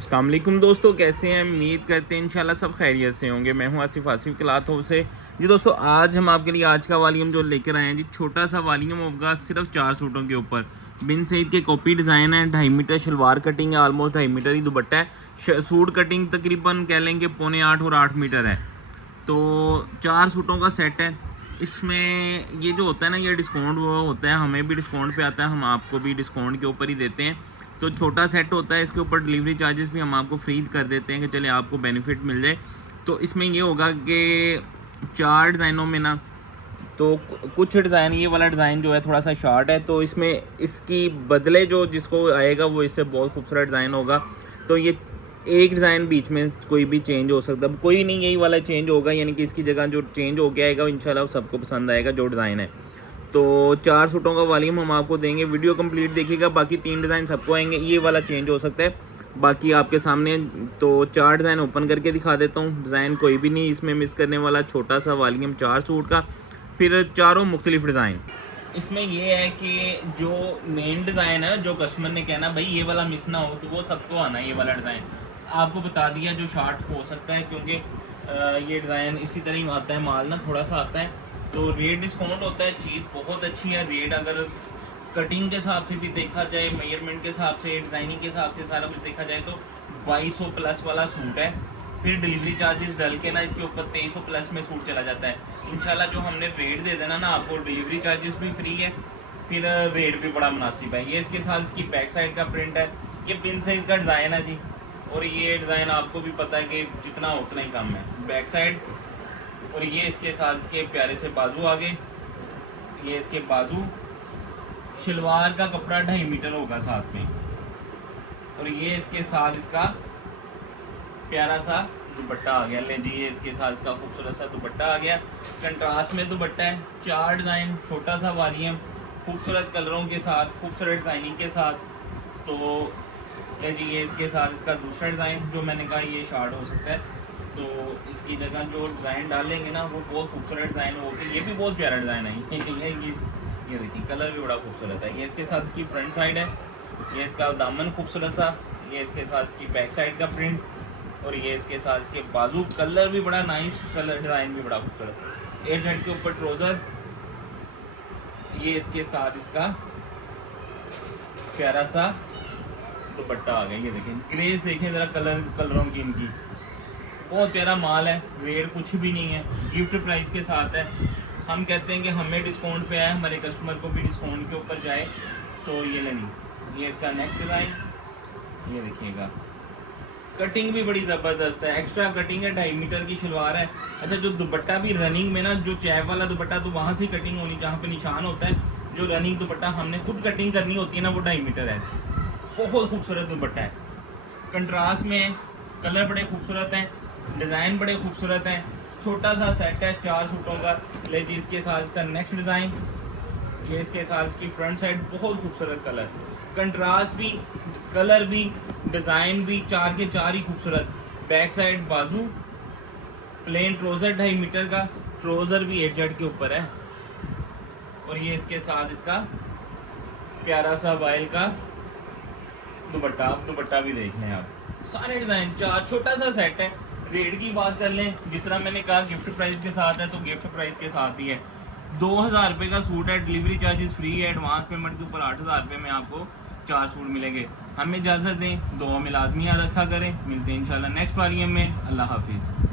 अस्सलाम वालेकुम दोस्तों, कैसे हैं? उम्मीद करते हैं इंशाल्लाह सब खैरियत से होंगे। मैं हूं आसिफ क्लॉथ हाउस से। जी दोस्तों, आज हम आपके लिए आज का वॉल्यूम जो लेकर आए हैं जी, छोटा सा वॉल्यूम होगा सिर्फ 4 सूटों के ऊपर। बिन सईद के कॉपी डिज़ाइन है, 2.5 मीटर शलवार कटिंग है, ऑलमोस्ट 2.5 मीटर ही दुपट्टा है। सूट कटिंग तकरीबन कह लेंगे 7.25 और 8 मीटर है। तो 4 सूटों का सेट है। इसमें ये जो होता है ना, ये डिस्काउंट वो होता है, हमें भी डिस्काउंट पे आता है, हम आपको भी डिस्काउंट के ऊपर ही देते हैं। तो छोटा सेट होता है, इसके ऊपर डिलीवरी चार्जेस भी हम आपको फ्री कर देते हैं कि चले आपको बेनिफिट मिल जाए। तो इसमें ये होगा कि 4 डिज़ाइनों में ना, तो कुछ डिज़ाइन, ये वाला डिज़ाइन जो है थोड़ा सा शॉर्ट है, तो इसमें इसकी बदले जो जिसको आएगा वो इससे बहुत खूबसूरत डिज़ाइन होगा। तो ये एक डिज़ाइन बीच में कोई भी चेंज हो सकता है, कोई नहीं, यही वाला चेंज होगा, यानी कि इसकी जगह जो चेंज हो गया आएगा इंशाल्लाह सबको पसंद आएगा जो डिज़ाइन है। तो 4 सूटों का वॉल्यूम हम आपको देंगे, वीडियो कंप्लीट देखिएगा। बाकी 3 डिज़ाइन सबको आएंगे, ये वाला चेंज हो सकता है, बाकी आपके सामने। तो 4 डिज़ाइन ओपन करके दिखा देता हूँ। डिज़ाइन कोई भी नहीं इसमें मिस करने वाला, छोटा सा वॉल्यूम 4 सूट का, फिर चारों मुख्तलिफ डिज़ाइन। इसमें ये है कि जो मेन डिज़ाइन है, जो कस्टमर ने कहना भाई ये वाला मिस ना हो, तो वो सबको आना है। ये वाला डिज़ाइन आपको बता दिया जो शार्ट हो सकता है, क्योंकि ये डिज़ाइन इसी तरह ही आता है, माल ना थोड़ा सा आता है। तो रेट डिस्काउंट होता है, चीज़ बहुत अच्छी है। रेट अगर कटिंग के हिसाब से भी देखा जाए, मेजरमेंट के हिसाब से, डिज़ाइनिंग के हिसाब से सारा कुछ देखा जाए तो 2200 प्लस वाला सूट है। फिर डिलीवरी चार्जेस डल के ना इसके ऊपर 2300 प्लस में सूट चला जाता है। इंशाल्लाह जो हमने रेट दे देना ना आपको, डिलीवरी चार्जेस भी फ्री है, फिर रेट भी बड़ा मुनासिब है। ये इसके साथ इसकी बैक साइड का प्रिंट है, ये बिन साइज का डिज़ाइन है जी। और ये डिज़ाइन आपको भी पता है कि जितना उतना ही कम है बैक साइड। और ये इसके साथ इसके प्यारे से बाजू आगे, ये इसके बाजू, शलवार का कपड़ा 2.5 मीटर होगा साथ में। और ये इसके साथ इसका प्यारा सा दुपट्टा आ गया। ले जी, ये इसके साथ इसका खूबसूरत सा दुपट्टा आ गया, कंट्रास्ट में दुपट्टा है। 4 डिज़ाइन, छोटा सा वॉल्यूम, खूबसूरत कलरों के साथ, खूबसूरत डिज़ाइनिंग के साथ। तो ले जी, ये इसके साथ इसका दूसरा डिज़ाइन, जो मैंने कहा ये शार्ट हो सकता है, तो इसकी जगह जो डिज़ाइन डालेंगे ना वो बहुत खूबसूरत डिज़ाइन होगी। ये भी बहुत प्यारा डिज़ाइन है। ये देखिए, कलर भी बड़ा खूबसूरत है। ये इसके साथ इसकी फ्रंट साइड है, ये इसका दामन खूबसूरत सा, ये इसके साथ इसकी बैक साइड का प्रिंट, और ये इसके साथ इसके बाजू, कलर भी बड़ा नाइस, कलर डिज़ाइन भी बड़ा खूबसूरत। 8 जेड के ऊपर ट्रोज़र, ये इसके साथ इसका प्यारा सा दुपट्टा आ गया। ये देखें, ग्रेस देखें ज़रा, कलरों की इनकी बहुत प्यारा माल है। रेट कुछ भी नहीं है, गिफ्ट प्राइस के साथ है। हम कहते हैं कि हमें डिस्काउंट पे आए, हमारे कस्टमर को भी डिस्काउंट के ऊपर जाए, तो ये नहीं। ये इसका नेक्स्ट डिज़ाइन, ये देखिएगा, कटिंग भी बड़ी ज़बरदस्त है, एक्स्ट्रा कटिंग है, 2.5 मीटर की शलवार है। अच्छा, जो दुपट्टा भी रनिंग में ना, जो चैप वाला दुपट्टा तो वहाँ से कटिंग होनी, जहाँ पे निशान होता है, जो रनिंग दुपट्टा हमने खुद कटिंग करनी होती है ना, वो 2.5 मीटर है। बहुत खूबसूरत दुपट्टा है, कंट्रास्ट में, कलर बड़े खूबसूरत हैं, डिज़ाइन बड़े खूबसूरत हैं। छोटा सा सेट है 4 सूटों का। ले जी, इसके साथ इसका नेक्स्ट डिज़ाइन, ये इसके साथ इसकी फ्रंट साइड, बहुत खूबसूरत कलर, कंट्रास्ट भी, कलर भी, डिज़ाइन भी, 4 के 4 ही खूबसूरत। बैक साइड बाजू, प्लेन ट्रोज़र, 2.5 मीटर का ट्रोज़र भी 8 जेड के ऊपर है। और ये इसके साथ इसका प्यारा सा वाइल का दुपट्टा, आप दुपट्टा भी देख लें आप। सारे डिज़ाइन 4, छोटा सा सेट है। रेट की बात कर लें, जिस तरह मैंने कहा गिफ्ट प्राइस के साथ है, तो गिफ्ट प्राइस के साथ ही है। 2000 रुपये का सूट है, डिलीवरी चार्जेस फ्री है, एडवांस पेमेंट के ऊपर 8000 रुपये में आपको 4 सूट मिलेंगे। हमें इजाज़त दें, दुआ में लाजमी याद रखा करें। मिलते हैं इंशाल्लाह नेक्स्ट वॉल्यूम में। अल्लाह हाफिज़।